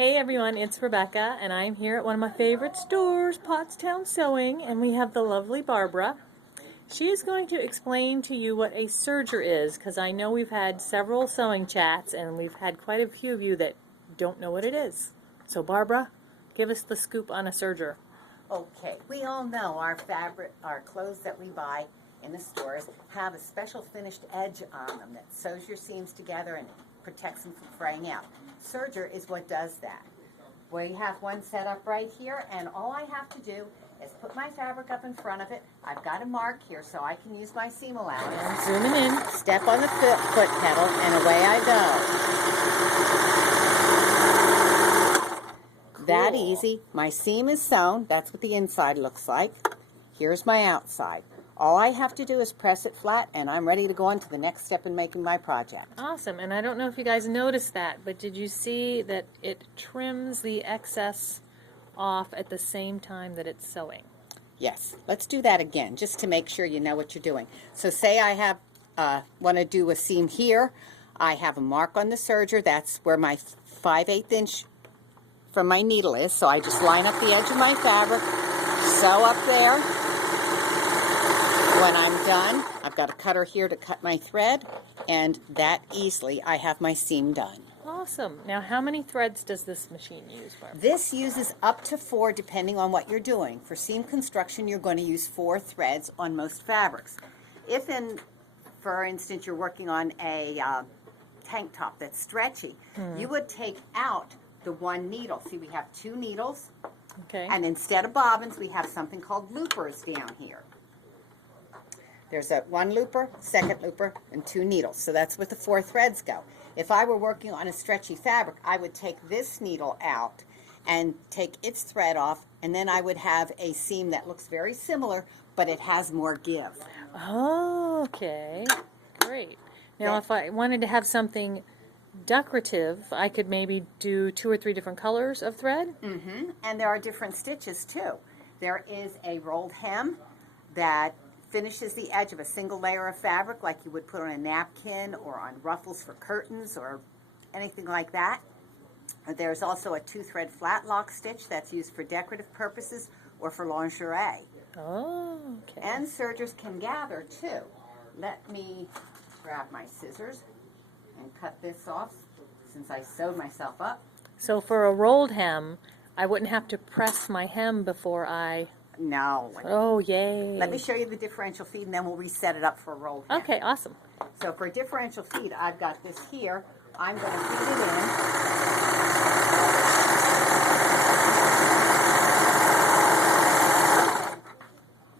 Hey everyone, it's Rebecca, and I'm here at one of my favorite stores, Pottstown Sewing, and we have the lovely Barbara. She is going to explain to you what a serger is, because I know we've had several sewing chats, and we've had quite a few of you that don't know what it is. So Barbara, give us the scoop on a serger. Okay, we all know our fabric, our clothes that we buy in the stores have a special finished edge on them that sews your seams together and protects them from fraying out. Serger is what does that. We have one set up right here, and all I have to do is put my fabric up in front of it. I've got a mark here so I can use my seam allowance. And zooming in. Step on the foot pedal, and away I go. Cool. That easy. My seam is sewn. That's what the inside looks like. Here's my outside. All I have to do is press it flat, and I'm ready to go on to the next step in making my project. Awesome, and I don't know if you guys noticed that, but did you see that it trims the excess off at the same time that it's sewing? Yes, let's do that again, just to make sure you know what you're doing. So say I have want to do a seam here. I have a mark on the serger. That's where my 5/8 inch from my needle is. So I just line up the edge of my fabric, sew up there. When I'm done, I've got a cutter here to cut my thread, and that easily I have my seam done. Awesome. Now, how many threads does this machine use, Barbara? This uses up to 4 depending on what you're doing. For seam construction, you're going to use 4 threads on most fabrics. If, for instance, you're working on a tank top that's stretchy, you would take out the one needle. See, we have 2 needles, Okay. and instead of bobbins, we have something called loopers down here. There's a 1 looper, 2nd looper, and 2 needles. So that's where the 4 threads go. If I were working on a stretchy fabric, I would take this needle out and take its thread off, and then I would have a seam that looks very similar, but it has more give. Oh, okay. Great. Now, if I wanted to have something decorative, I could maybe do 2 or 3 different colors of thread? And there are different stitches, too. There is a rolled hem that finishes the edge of a single layer of fabric like you would put on a napkin or on ruffles for curtains or anything like that. There's also a 2-thread flat lock stitch that's used for decorative purposes or for lingerie. Oh, okay. And sergers can gather too. Let me grab my scissors and cut this off since I sewed myself up. So for a rolled hem, I wouldn't have to press my hem before I... No. Oh, yay. Let me show you the differential feed, and then we'll reset it up for a roll hem. Okay, awesome. So for differential feed, I've got this here. I'm going to feed it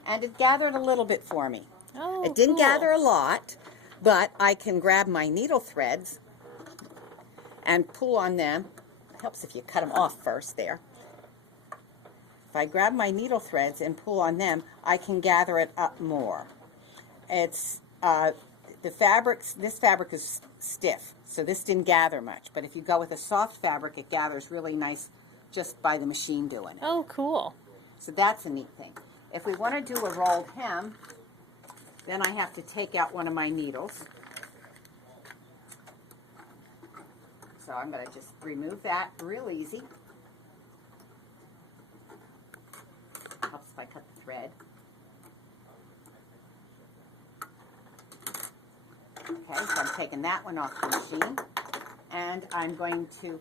in. And it gathered a little bit for me. Oh, It didn't cool. gather a lot, but I can grab my needle threads and pull on them. It helps if you cut them off first there. If I grab my needle threads and pull on them, I can gather it up more. It's the fabrics. This fabric is stiff, so this didn't gather much. But if you go with a soft fabric, it gathers really nice just by the machine doing it. Oh, cool. So that's a neat thing. If we want to do a rolled hem, then I have to take out one of my needles. So I'm going to just remove that real easy. Helps if I cut the thread. Okay, so I'm taking that one off the machine, and I'm going to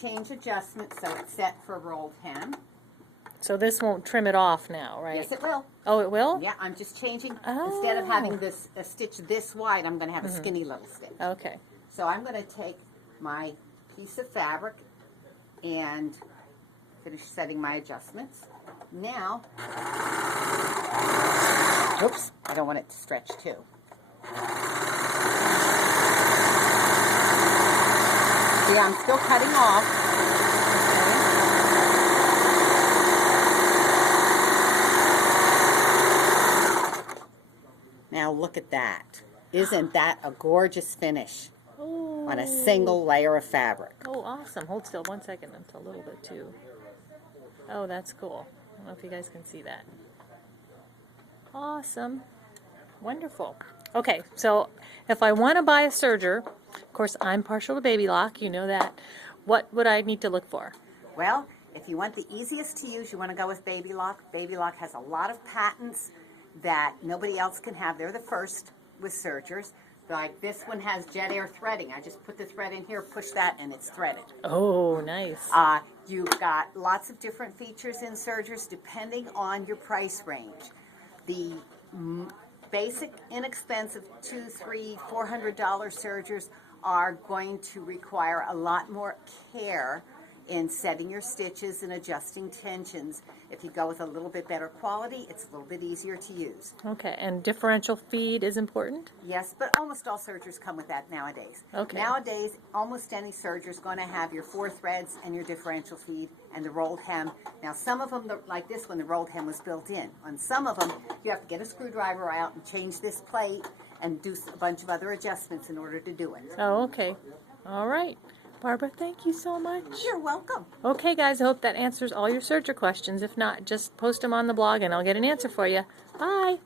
change adjustment so it's set for rolled hem. So this won't trim it off now, right? Yes, it will. Oh, it will? Yeah, I'm just changing. Oh. Instead of having this a stitch this wide, I'm going to have a skinny little stitch. Okay. So I'm going to take my piece of fabric and finish setting my adjustments. Now, oops, I don't want it to stretch too. See, I'm still cutting off. Now look at that. Isn't that a gorgeous finish on a single layer of fabric? Oh, awesome. Hold still 1 second. It's a little bit too... Oh, that's cool. I don't know if you guys can see that. Awesome. Wonderful. Okay, so if I want to buy a serger, of course I'm partial to baby lock, you know that. what would I need to look for? Well, if you want the easiest to use, you want to go with Baby Lock. Baby Lock has a lot of patents that nobody else can have. They're the first with sergers. Like this one has jet air threading. I just put the thread in here, push that, and it's threaded. Oh, nice. You've got lots of different features in sergers depending on your price range. The basic, inexpensive $200, $300, $400 sergers are going to require a lot more care in setting your stitches and adjusting tensions. If you go with a little bit better quality, it's a little bit easier to use. Okay, and differential feed is important? Yes, but almost all sergers come with that nowadays. Okay. Nowadays, almost any serger is going to have your 4 threads and your differential feed and the rolled hem. Now, some of them, like this one, the rolled hem was built in. On some of them, you have to get a screwdriver out and change this plate and do a bunch of other adjustments in order to do it. Oh, okay. All right. Barbara, thank you so much. You're welcome. Okay, guys, I hope that answers all your serger questions. If not, just post them on the blog and I'll get an answer for you. Bye.